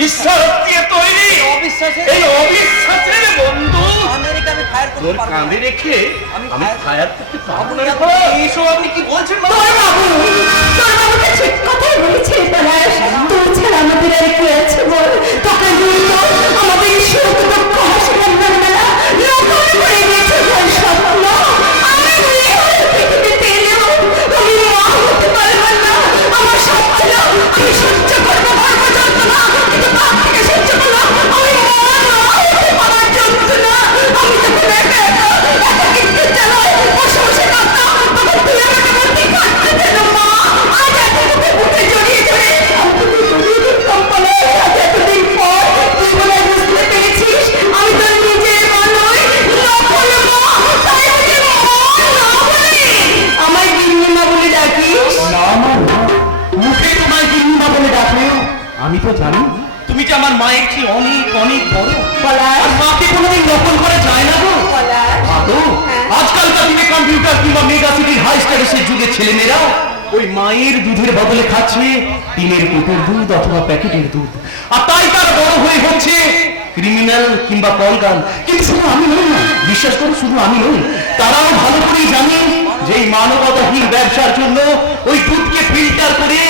বিশ্বাস দিয়ে তৈরি। অবিশ্বাসের এই অবিশ্বাসের বন্ধু আমেরিকা আমি ফায়ার করতে তোর পারবো না। কাঁধে রেখে আমি আমি ফায়ার করতে পারবো না রে আপনি বাবা। এইসব আপনি কি বলছেন বাবা? তোর বাবু ঠিক কথাই বলেছে পলাশ। তোর ছাড়া আমাদের আর কি আছে বল? তোকে বলতো আমাদের সুখ দুঃখ হাসি কান্নার মেলা নকল করে গেছে বল স্বপ্ন। আমি মেয়ে হয়ে পৃথিবীতে এলেও আমি মা হতে পারবো না। আমার সব ছিল আমি সহ্য করবো পারবো যন্ত্রণা, কিন্তু বাপ থেকে সহ্য করলাম আমি মা হতে পারার যন্ত্রণা। আমি যখন একা কিন্তু চালাই বসে বসে কাঁদতাম, তখন তুই আমাকে বলতি কাঁদতে যেন মা। আজ এত তোকে বুকে জড়িয়ে ধরে আমি তোকে জড়িয়ে ধরতাম পলাশ। আজ এতদিন পর তুই বলে বুঝতে পেরেছিস আমি তোর নিজের মা নই, নকল মা। তাই আমাকে মা না বলে আমায় গিন্নিমা বলে ডাকিস। না আমার মা, মুখে তোমায় গিন্নিমা বলে ডাকলে আমি তো জানি তুমি যে আমার মায়ের চেয়ে অনেক অনেক বড়। পলাশ, আর মাকে কোনোদিন নকল করে যায় না গো। পলাশ, আদৌ আজকালকার দিনে কম্পিউটার কিংবা মেগা সিটির হাই স্ট্যাটাসের যুগের ছেলেমেয়েরা ওই মায়ের দুধের বদলে খাচ্ছে টিনের কুটোর দুধ অথবা প্যাকেটের দুধ, আর তাই তার বড় হয়ে হচ্ছে ক্রিমিনাল কিংবা কলগান। কিন্তু শুধু আমি নই না, বিশ্বাস করো শুধু আমি নই, তারাও ভালো করেই জানে যে এই মানবতাহীন ব্যবসার জন্য ওই দুধকে ফিল্টার করে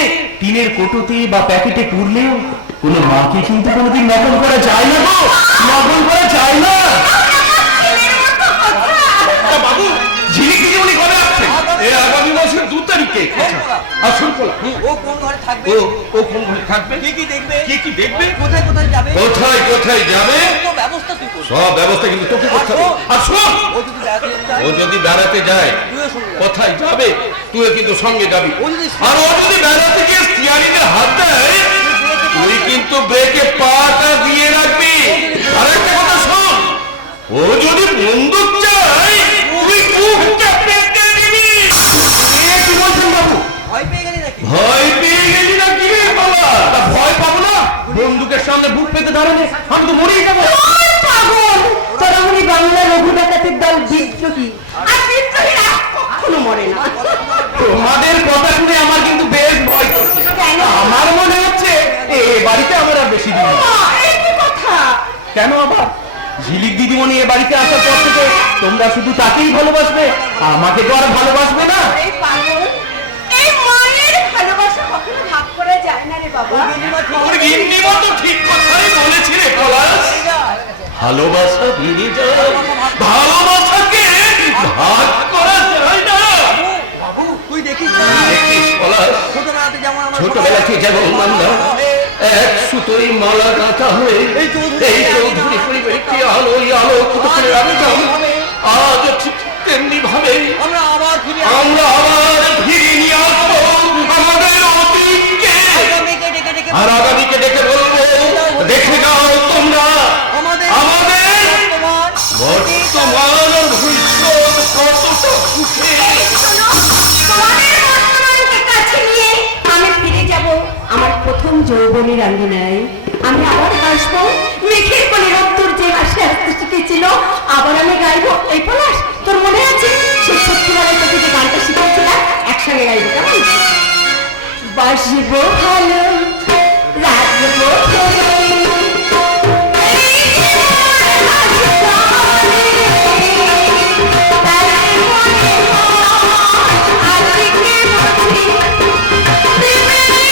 টিনের কোটোতে বা প্যাকেটে তুললেও কোনো মাকে কিন্তু কোনোদিন নকল করা যায় না গো, নকল করা যায় না। তা বাবু ঝিলিক দিদি উনি কবে আসছে? এই আগামী মাসের 2 তারিখে। আসুন কোলা। ও কোন ঘরে থাকবে? ও কোন ঘরে থাকবে? কি কি দেখবে? কি কি দেখবে? কোথায় কোথায় যাবে? কোথায় কোথায় যাবে? তো ব্যবস্থা তুই করবি। সব ব্যবস্থা কিন্তু তোকে করতে হবে। আর শোন, ও যদি বেড়াতে যায় ও যদি বেড়াতে যায় তুইও সঙ্গে যাবি। কোথায় যাবে তুই কিন্তু সঙ্গে যাবি। ও যদি আর ও যদি বেড়াতে গিয়ে স্টিয়ারিং এর হাত দেয় তুই কিন্তু ব্রেকে পাটা দিয়ে রাখবি। আর একটা কথা শোন, ও যদি বন্দুক চায় তুই মুখটা পেতে দিবি। এ কি বলছেন বাবু? ভয় পেয়ে গেলি নাকি? ভয় পেয়ে গেলি না কি রে বাবা? তা ভয় পাবো না? বন্দুকের সামনে বুক পেতে দাঁড়ালে আমি তো মরেই যাবো। ওই পাগল, তোরা উনি বাংলা রঘু ডাকাতের দল বিদ্রোহী, আর বিদ্রোহীরা কখনো মরে না। তোমাদের কথা শুনে আমার কিন্তু বেশ ভয় করছে। কেন? আমার মনে হচ্ছে এ বাড়িতে আমার আর বেশি দিন নেই। মা, এই কি কথা? কেন আবার? ঝিলিক দিদিমণি এ বাড়িতে আসার পর থেকে তোমরা শুধু তাকেই ভালোবাসবে, আমাকে তো আর ভালোবাসবে না। এই পাগল, এই মায়ের ভালোবাসা কখনো ভাগ করা যায় না রে বাবা। ওর গিন্নিমা তো ঠিক কথাই বলেছি রে পলাশ। ভালোবাসা দিয়ে যায়, ভালোবাসাকে ভাগ করা যায় না। বাবু তুই দেখিস না? দেখিস পলাশ, ছোটবেলাতে যেমন আমরা ছোটবেলাতে যেমন আমরা এক সুতোই মালা গাঁথা হয়ে এই চৌধুরী পরিবারকে আলোয় আলোকিত করে রাখতাম, আজ ঠিক তেমনি ভাবে আমরা আবার ফিরে আমরা আবার ফিরে নিয়ে আসবো আমাদের অতীতকে। আগামীকে ডেকে ডেকে আর আগামীকে ডেকে বলবো, দেখে যাও তোমরা আমাদের আমাদের বর্তমান আর ভবিষ্যৎ কতটা সুখে। শোনো, তোমাদের বর্তমানকে কাছে নিয়ে আমি ফিরে যাব আমার প্রথম যৌবনের আঙ্গিনায়। আমি আবার হাসবো, মেঘের কোলে রোদ্দুর যে হাসি আসতে শিখেছিল আবার আমি গাইবো। এই পলাশ, তোর মনে আছে সেই ছোট্টবেলায় তোকে যে গানটা শিখেছিলাম? একসঙ্গে গাইবো কেমন? বাসবো ভালো, রাখবো ভালো, এই জীবন হাসি তাই মনে হয় আজকে বসি প্রেমের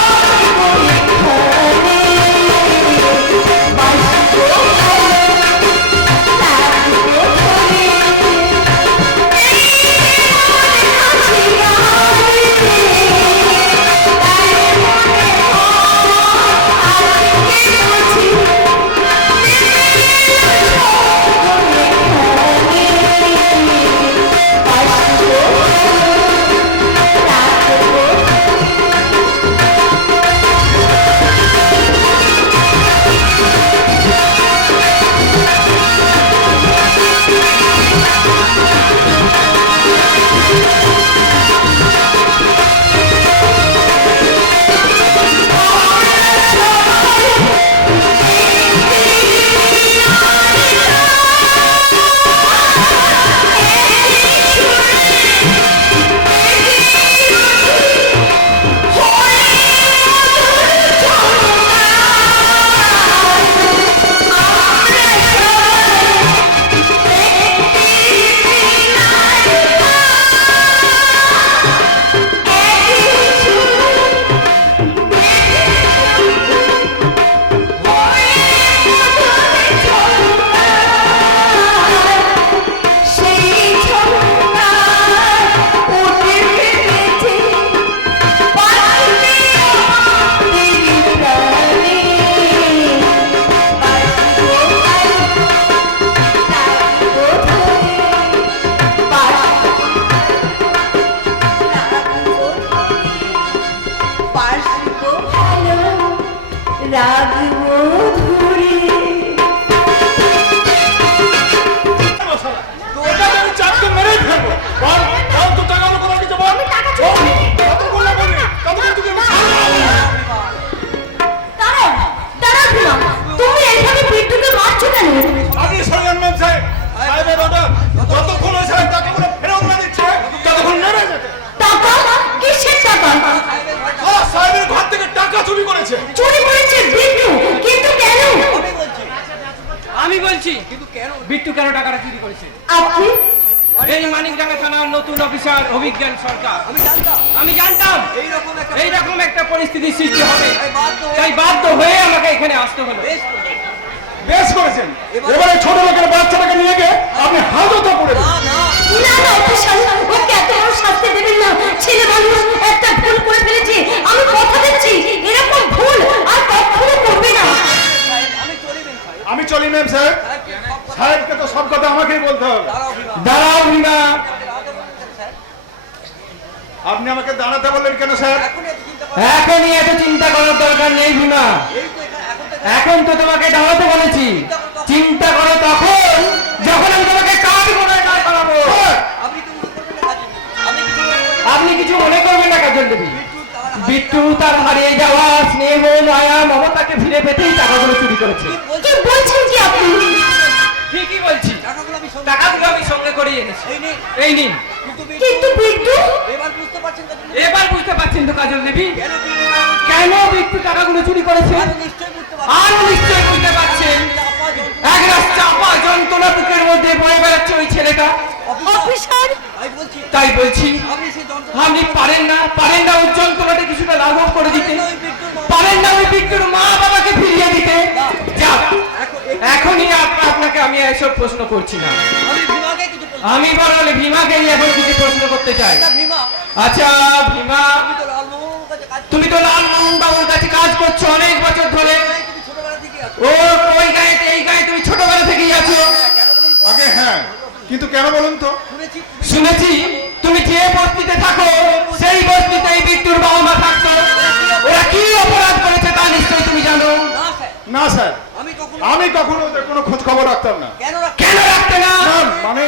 বই খোলে। বাসবো ভালো, রাখবো ভালো, এই জীবন হাসি তাই মনে রাখবো ধরে। ওটা আমি চারটে মেরেই ফেলবো। বল, বল তো টাকাগুলো কোথায় কিছু বল। বল, কত বললে বলবি? কত বলতে কি আমি ছাড়বো না। দাঁড়াও দাঁড়াও ভীমা, তুমি এইভাবে বিট্টুকে মারছো কেন? আপনি শোনেন ম্যাম সাহেব, সাহেবের অর্ডার, যতক্ষণ ওই সাহেব টাকাগুলো ফেরত না দিচ্ছে ততক্ষণ মেরে যেতে। টাকা? কিসের টাকা? সাহেবের ঘর থেকে টাকা চুরি করেছে। চুরি করেছে বিট্টু, কিন্তু কেন? আমি বলছি বিট্টু কেন টাকাটা চুরি করেছে। আপনি? এই মানিকডাঙ্গা থানার নতুন অফিসার অভিজ্ঞান সরকার। আমি জানতাম এইরকম একটা পরিস্থিতি সৃষ্টি হবে, তাই বাধ্য হয়ে আমাকে এখানে আসতে হলো। বেশ করেছেন। এবারে ছোট লোকের বাচ্চাটাকে নিয়ে গিয়ে আপনি হাজতে পড়ে না না অফিসার, ওকে এত বড় শাস্তি দেবেন না। ছেলে মানুষ একটা ভুল করে ফেলেছে, আমি কথা দিচ্ছি এরকম ভুল আর কখনো করবে না। আমি চলি ম্যাম সাহেব। সাহেবকে তো সব কথা আমাকেই বলতে হবে। দাঁড়াও ভীমা, আপনি আমাকে দাঁড়াতে বললেন কেন স্যার? এখনই এত চিন্তা করার দরকার নেই ভীমা। এখন তো তোমাকে দাঁড়াতে বলেছি। চিন্তা করো তখন যখন আমি তোমাকে কাজ করে দাঁড় করাবো। আপনি কিছু মনে করবেন না কাজল দেবী। বিট্টু তার হারিয়ে যাওয়া স্নেহ মায়া মমতাকে ফিরে পেতেই টাকাগুলো চুরি করেছে। কি বলছেন কি আপনি? ঠিকই বলছি, টাকাগুলো আমি সঙ্গে করে এনেছি। এই নিন। কিন্তু বিট্টু? এবার বুঝতে পারছেন তো কাজল দেবী কেন বিট্টু টাকাগুলো চুরি করেছে? আরো নিশ্চয় বুঝতে পারছেন। এক রাত চাপা যন্ত্রণা বুকের মধ্যে বয়ে বেড়াচ্ছে ওই ছেলেটা। অফিসার, তাই বলছি আপনি পারেন না ওই যন্ত্রণাটা কিছুটা লাঘব করে দিতে? পারেন না ওই বিট্টুর মা বাবাকে ফিরিয়ে দিতে? যাক, এখনই আপনাকে আমি এসব প্রশ্ন করছি না। আমি বরং ভীমাকে নিয়ে এখন কিছু প্রশ্ন করতে চাই। আচ্ছা ভীমা, তুমি তো লালমোহন বাবুর কাছে কাজ করছো অনেক বছর ধরে। ও ওই গায়ে এই গায়ে তুমি ছোটবেলা থেকেই আছো। আগে হ্যাঁ, কিন্তু কেন বলুন তো? শুনেছি তুমি যে বস্তিতে থাকো সেই বস্তিতে এই বিট্টুর বাবা মা থাকতো। ওরা কি অপরাধ করেছে তা নিশ্চয়ই তুমি জানো। না স্যার, আমি কখনো ওদের কোনো খোঁজ খবর রাখতাম না। কেন রাখতে না? না, মানে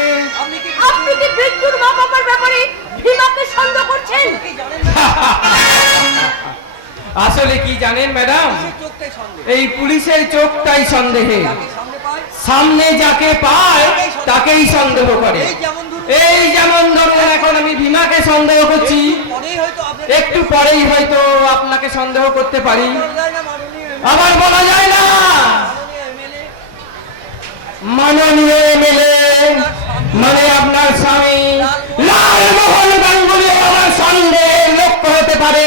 আপনি কি বিট্টুর মা বাবার ব্যাপারে ভীমাকে সন্দেহ করছেন? আসলে কি জানেন ম্যাডাম, এই পুলিশের চোখটাই সন্দেহে। সামনে যাকে পায় তাকেই সন্দেহ করে। এই যেমন ধরুন এখন আমি ভীমাকে সন্দেহ করছি, একটু পরেই হয়তো আপনাকে সন্দেহ করতে পারি। আবার বলা যায় না মাননীয় এমএলএ মানে আপনার স্বামী লালমোহন গাঙ্গুলি আমার সন্দেহের লক্ষ্য হতে পারে।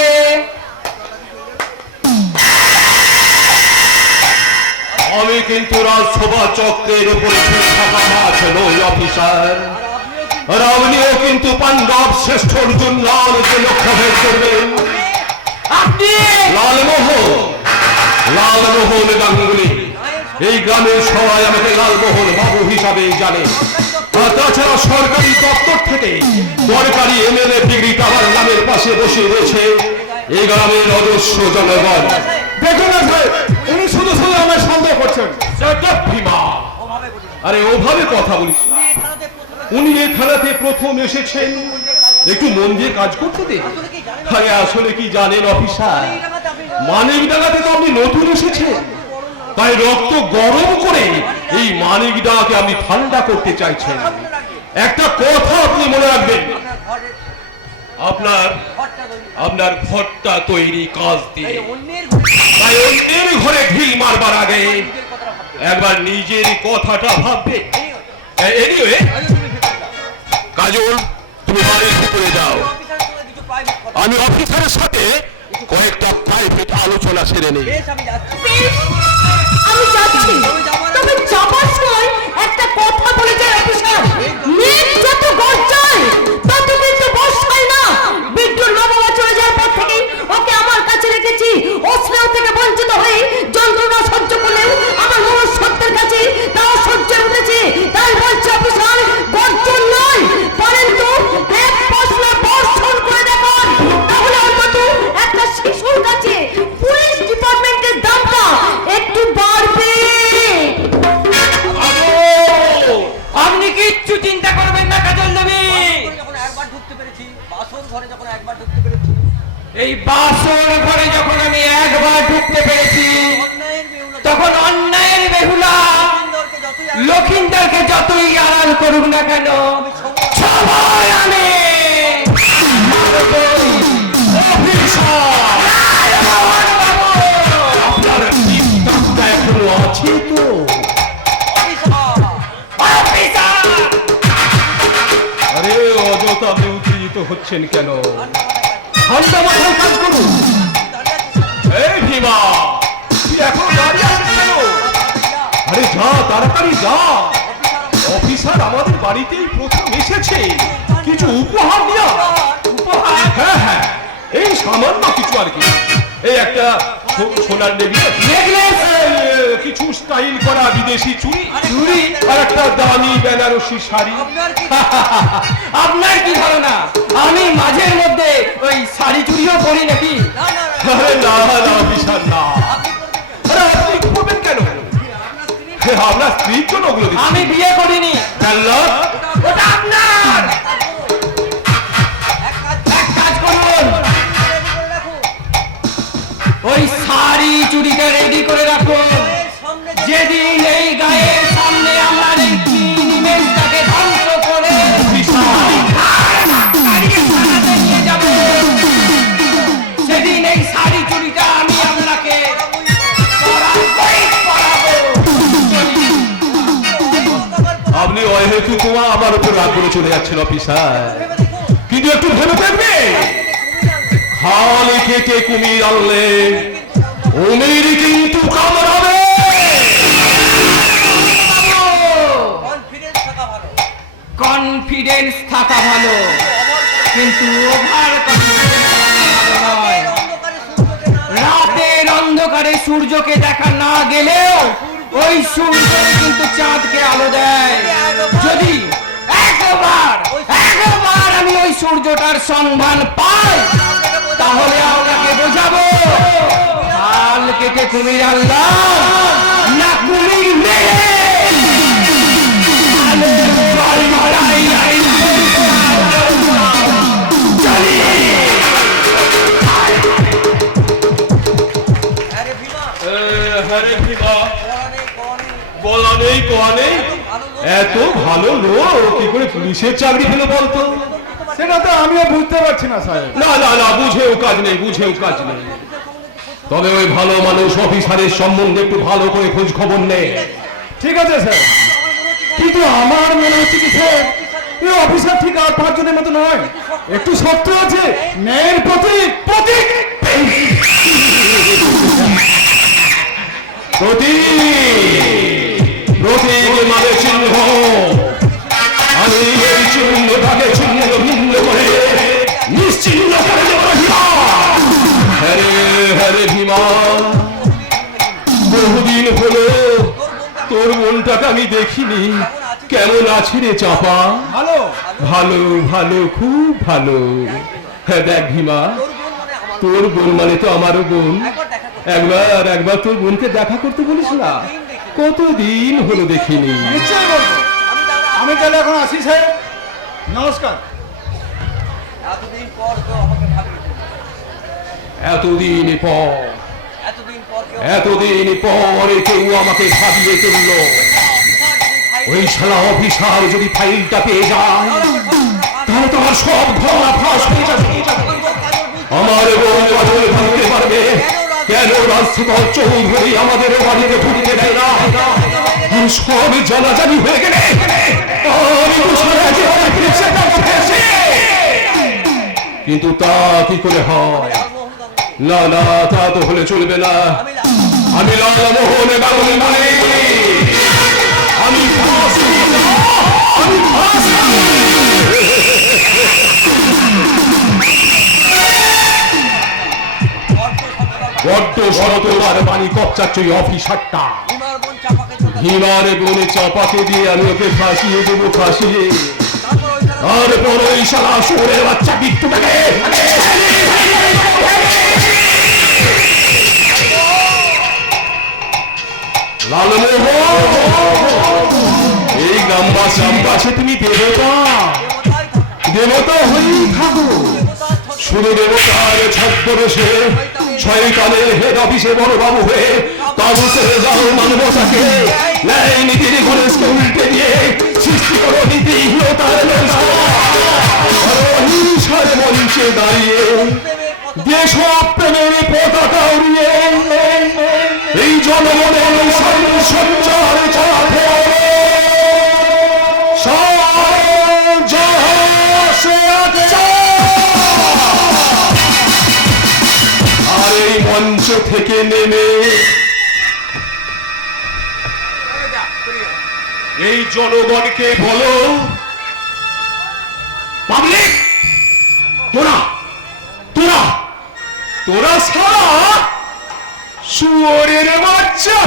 আমি কিন্তু রাজসভা চক্রের উপরে থাকা মাছ নই অফিসার। আর আপনিও কিন্তু পাঞ্জাব শ্রেষ্ঠ অর্জুন লালকে লক্ষ্য ভেদ করবেন। আপনি লালমোহন গাঙ্গুলি, এই গ্রামের সবাই আমাকে লালমোহন বাবু হিসাবে জানে। আর তাছাড়া সরকারি দপ্তর থেকে সরকারি এমএলএ ডিগ্রিটা আমার নামের পাশে বসে রয়েছে এই গ্রামের অজস্র জনগণ। দেখুন না স্যার, উনি শুধু শুধু আমার সন্দেহ করছেন। ভীমা, আরে ওভাবে কথা বলিস। উনি এই থানাতে প্রথম এসেছেন, একটু মন দিয়ে কাজ করতে দে। আরে আসলে কি জানেন অফিসার, মানিকডাঙ্গাতে তো আপনি নতুন এসেছেন, তাই রক্ত গরম করে এই মানিকডাঙ্গাকে আপনি ঠান্ডা করতে চাইছেন। একটা কথা আপনি মনে রাখবেন, আপনার ঘরটা তৈরি কাজ দিয়ে, তাই অন্যের ঘরে ঢিল মারবার আগে একবার নিজের কথাটা ভাববে। এনিওয়ে কাজল, তুমি বাড়ির ভিতরে যাও, আমি অফিসারের সাথে কয়েকটা প্রাইভেট আলোচনা সেরে নেই। আমি যাচ্ছি, তবে যাবার সময় একটা কথা বলে যায় অফিসার, মেঘ যত গর্জায় তত কিন্তু বর্ষায় না। বিট্টুর মা বাবা চলে যাওয়ার পর থেকে ওকে আমার কাছে রেখেছি। ও স্নেহ থেকে বঞ্চিত হয়ে যন্ত্রণা সহ্য করলেও আমার মনুষ্যত্বের কাছে তাও সহ্য উঠেছে। তাই বলছে অফিসার, গর্জন নয়, পারেন তো এক পশলা বর্ষণ করে দেখান, তাহলে অন্তত একটা শিশুর কাছে পুলিশ ডিপার্টমেন্টের দামটা করুক না কেন সবাই আমি আপনার চিন্তাটা এখনো আছে তো? আরে অযথা আপনি উত্তেজিত হচ্ছেন কেন? ঠান্ডা মাথায় কাজ করুন। এই ভীমা, তুই এখনো দাঁড়িয়ে আছিস কেন? আরে যা, তাড়াতাড়ি যা। অফিসার আমাদের বাড়িতেই প্রথম এসেছে, কিছু উপহার নিয়ে আয়। উপহার? হ্যাঁ হ্যাঁ, এই সামান্য কিছু আর কি। এই একটা সোনার নেকলেস, কিছু স্টাইল করা বিদেশি চুড়ি, আর একটা দামি বেনারসি শাড়ি। আপনার কি ধারণা আমি মাঝের মধ্যে ওই শাড়ি চুড়িও পরি নাকি? আরে না না অফিসার না, আরে আপনি করবেন কেন? আপনার স্ত্রীর জন্য ওগুলো দিচ্ছি। আমি বিয়ে করিনি। ওটা আপনার। এক কাজ করুন, ওই শাড়ি চুড়িটা রেডি করে রাখুন। যেদিন এই গায়ের সামনে আমার এই তিন ইমেজটাকে ধ্বংস করে নিয়ে যাবে, সেদিন এই শাড়ি চুড়িটা আমি আপনাকে আপনি অহেতু তোমা আমার উপর রাগ করে চলে যাচ্ছেন অফিসার, কিন্তু একটু ভেবে দেখবে, খালি কেটে কুমির আনলে কুমির কিন্তু কামড়াবে। কনফিডেন্স থাকা ভালো, কিন্তু ওভার কনফিডেন্স রাতের অন্ধকারে সূর্যকে দেখা না গেলেও ওই সূর্য কিন্তু চাঁদকে আলো দেয়। যদি একবার আমি ওই সূর্যটার সন্ধান পাই, তাহলে আপনাকে বোঝাবো হাল কেটে কুমির আনলাম না কুমির মেরে বলা নেই কোয়া নেই, এত ভালো লোক কি করে পুলিশের চাকরি পেলো বলতো? সেটা তো আমিও বুঝতে পারছি না সাহেব। না না না, বুঝেও কাজ নেই, বুঝেও কাজ নেই। তবে ওই ভালো মানুষ অফিসারের সম্বন্ধে একটু ভালো করে খোঁজ খবর নেই। ঠিক আছে স্যার, কিন্তু আমার মনে হচ্ছে কি স্যার, এই অফিসার ঠিক আর 5 জনের মতো নয়, একটু শক্ত আছে, ন্যায়ের প্রতীক প্রতীক প্রতীক মানে চিহ্ন। আমি এই চিহ্নটাকে ছিন্ন ভিন্ন করে নিশ্চিহ্ন করে দেব। হ্যারে হ্যারে ভীমা, বহুদিন হলো তোর মনটাকে আমি দেখিনি। কেমন আছি রে চাপা? ভালো ভালো ভালো, খুব ভালো। হ্যাঁ দেখ ভীমা, তোর বোন মানে তো আমারও বোন। একবার তোর বোনকে দেখা করতে বলিস না, কতদিন হলো দেখিনি। নিশ্চয়ই বলবো। আমি তাহলে এখন আসি স্যার, নমস্কার। এতদিন পরে কেউ আমাকে ভাবিয়ে তুলল। ওই শালা অফিসার যদি ফাইলটা পেয়ে যায়, তাহলে তো আমার সব ধারণা ফাঁস হয়ে যাবে। আমার বোন কাজল ভাবতে পারবে কেন রাজশেখর চৌধুরী আমাদের বাড়িতে ঢুকতে দেয় না। আর সব জানাজানি হয়ে গেলে আমি তো সারা জীবন পুলিশের কাছে ফেঁসে। কিন্তু তা কি করে হয়? না না, তা তো হলে চলবে না। আমি লালমোহন গাঙ্গুলি মানে আমি ফাঁসি না, আমি ফাঁসি। বড্ড সততার বাণী কপচাচ্ছে ওই অফিসারটা। হিমার বোনে চাপাকে দিয়ে আমি ওকে ফাঁসিয়ে দেবো, ফাঁসিয়ে। আর বড় ওই শালা শুয়োরের বাচ্চা বিট্টুটাকে এই গ্রামবাসী তুমি দেবতা, দেবতা হয়েই থাকো। শুধু দেবতার ছদ্মবেশে শয়তানের হেড অফিসে বড় বাবু হয়ে তাবু ছেড়ে যাও মানবতাকে ন্যায় নীতির ঘরে উল্টে দিয়ে সৃষ্টি করো নীতিহীনতার অহিংসার মঞ্চে দাঁড়িয়ে দেশপ্রেমের পতাকা উড়িয়ে এই জনগণের সঞ্চার চাপে আর এই মঞ্চ থেকে নেমে এই জনগণকে বলো, পাবলিক তোরা তোরা তোরা সারা শুয়োরের বাচ্চা